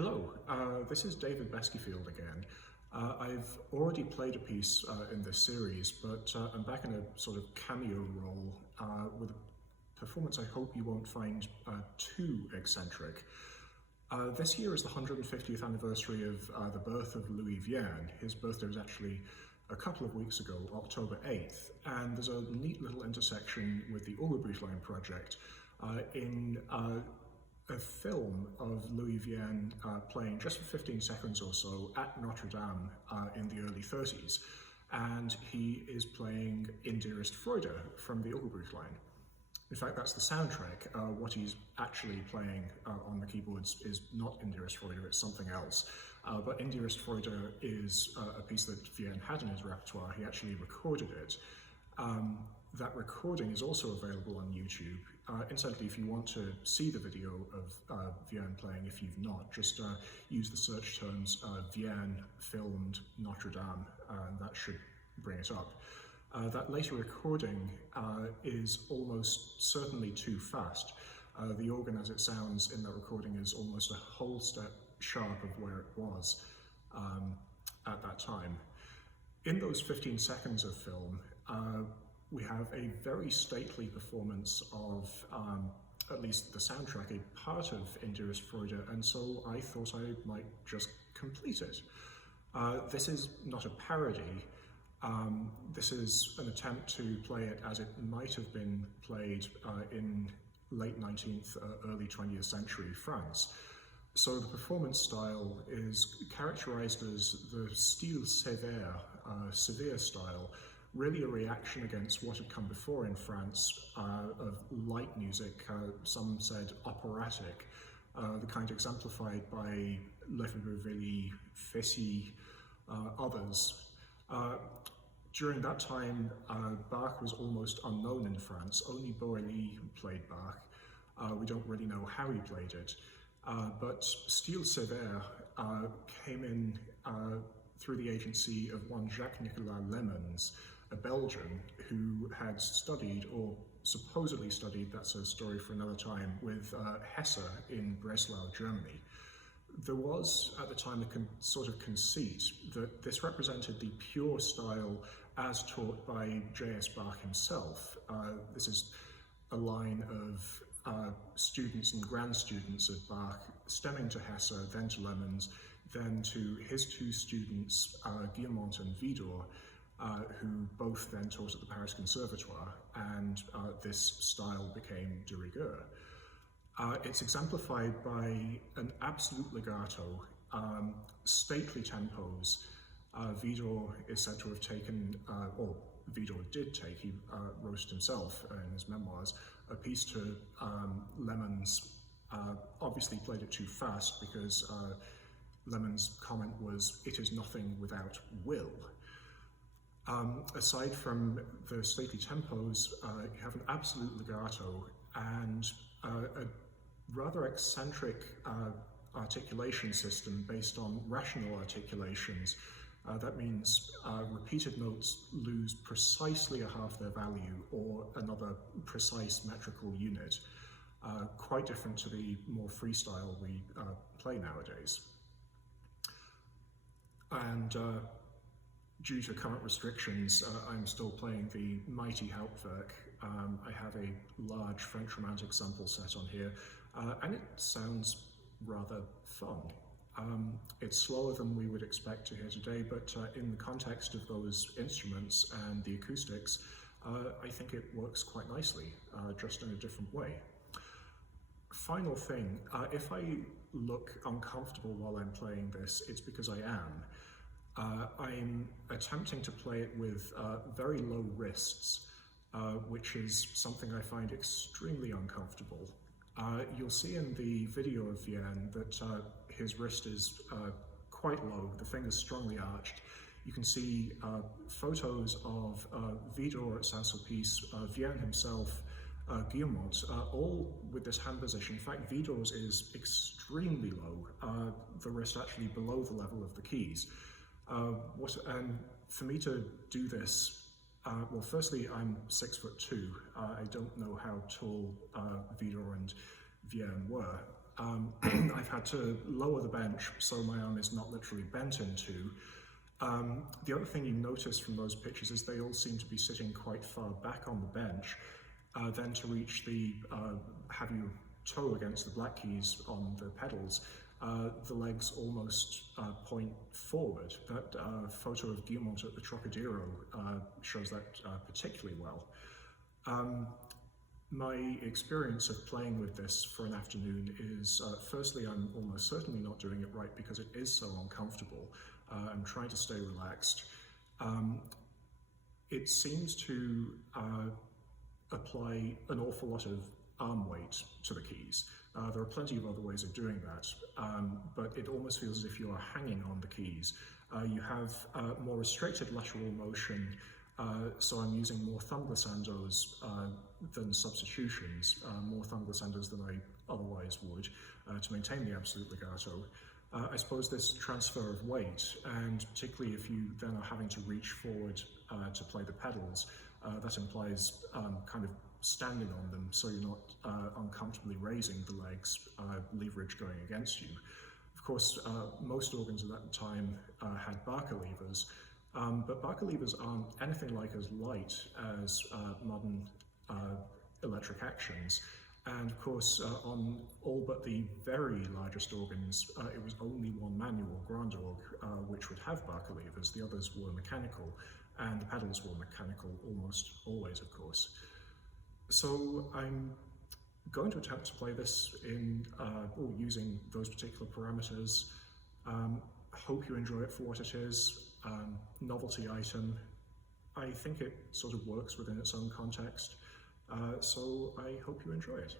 Hello, this is David Baskeyfield again. I've already played a piece in this series, but I'm back in a sort of cameo role with a performance I hope you won't find too eccentric. This year is the 150th anniversary of the birth of Louis Vierne. His birthday was actually a couple of weeks ago, October 8th, and there's a neat little intersection with the Orgelbüchlein project in a film of Louis Vierne playing just for 15 seconds or so at Notre Dame in the early 30s. And he is playing In Dearest Freude from the Orgelbüchlein. In fact, that's the soundtrack. What he's actually playing on the keyboards is not In Dearest Freude, it's something else. But In Dearest Freude is a piece that Vierne had in his repertoire. He actually recorded it. That recording is also available on YouTube. Incidentally, if you want to see the video of Vierne playing, if you've not, just use the search terms Vierne filmed Notre Dame, and that should bring it up. That later recording is almost certainly too fast. The organ as it sounds in that recording is almost a whole step sharp of where it was at that time. In those 15 seconds of film, we have a very stately performance of at least the soundtrack, a part of In Dearest Freude, and so I thought I might just complete it. This is not a parody. This is an attempt to play it as it might have been played in late 19th, early 20th century France. So the performance style is characterized as the style sévère, severe style, really a reaction against what had come before in France of light music, some said operatic, the kind exemplified by Lefebvre, Fessy, others. During that time, Bach was almost unknown in France. Only Boilly played Bach. We don't really know how he played it. But style sévère came in through the agency of one Jacques-Nicolas Lemons, a Belgian who had studied, or supposedly studied, that's a story for another time, with Hesse in Breslau, Germany. There was, at the time, a sort of conceit that this represented the pure style as taught by J.S. Bach himself. This is a line of students and grand students of Bach, stemming to Hesse, then to Lemons, then to his two students, Guillemot and Widor, who both then taught at the Paris Conservatoire, and this style became de rigueur. It's exemplified by an absolute legato, stately tempos. Widor is said to have taken, or Widor did take, he wrote it himself in his memoirs, a piece to Lemons, obviously played it too fast because Lemons' comment was, "It is nothing without will." Aside from the stately tempos, you have an absolute legato and a rather eccentric articulation system based on rational articulations. That means repeated notes lose precisely a half their value or another precise metrical unit, quite different to the more freestyle we play nowadays. And due to current restrictions, I'm still playing the mighty Hauptwerk. I have a large French Romantic sample set on here, and it sounds rather fun. It's slower than we would expect to hear today, but in the context of those instruments and the acoustics, I think it works quite nicely, just in a different way. Final thing, if I look uncomfortable while I'm playing this, it's because I am. I'm attempting to play it with very low wrists, which is something I find extremely uncomfortable. You'll see in the video of Vierne that his wrist is quite low, the finger's strongly arched. You can see photos of Widor at Saint-Sulpice, Vierne himself, Guillemot, all with this hand position. In fact, Widor's is extremely low, the wrist actually below the level of the keys. And for me to do this, well, firstly, I'm 6'2". I don't know how tall Widor and Vierne were. I've had to lower the bench so my arm is not literally bent in two. The other thing you notice from those pictures is they all seem to be sitting quite far back on the bench. Then to reach the, have your toe against the black keys on the pedals, the legs almost point forward. That photo of Guillemot at the Trocadero shows that particularly well. My experience of playing with this for an afternoon is, firstly, I'm almost certainly not doing it right because it is so uncomfortable. I'm trying to stay relaxed. It seems to apply an awful lot of arm weight to the keys. There are plenty of other ways of doing that, but it almost feels as if you are hanging on the keys. You have more restricted lateral motion, so I'm using more thumb glissandos than substitutions, more thumb glissandos than I otherwise would, to maintain the absolute legato. I suppose this transfer of weight, and particularly if you then are having to reach forward to play the pedals, that implies kind of standing on them so you're not uncomfortably raising the legs, leverage going against you. Of course, most organs at that time had Barker levers, but Barker levers aren't anything like as light as modern electric actions. And of course, on all but the very largest organs, it was only one manual, Grand Orgue, which would have Barker levers. The others were mechanical, and the pedals were mechanical almost always, of course. So I'm going to attempt to play this in using those particular parameters. Hope you enjoy it for what it is. Novelty item. I think it sort of works within its own context. So I hope you enjoy it.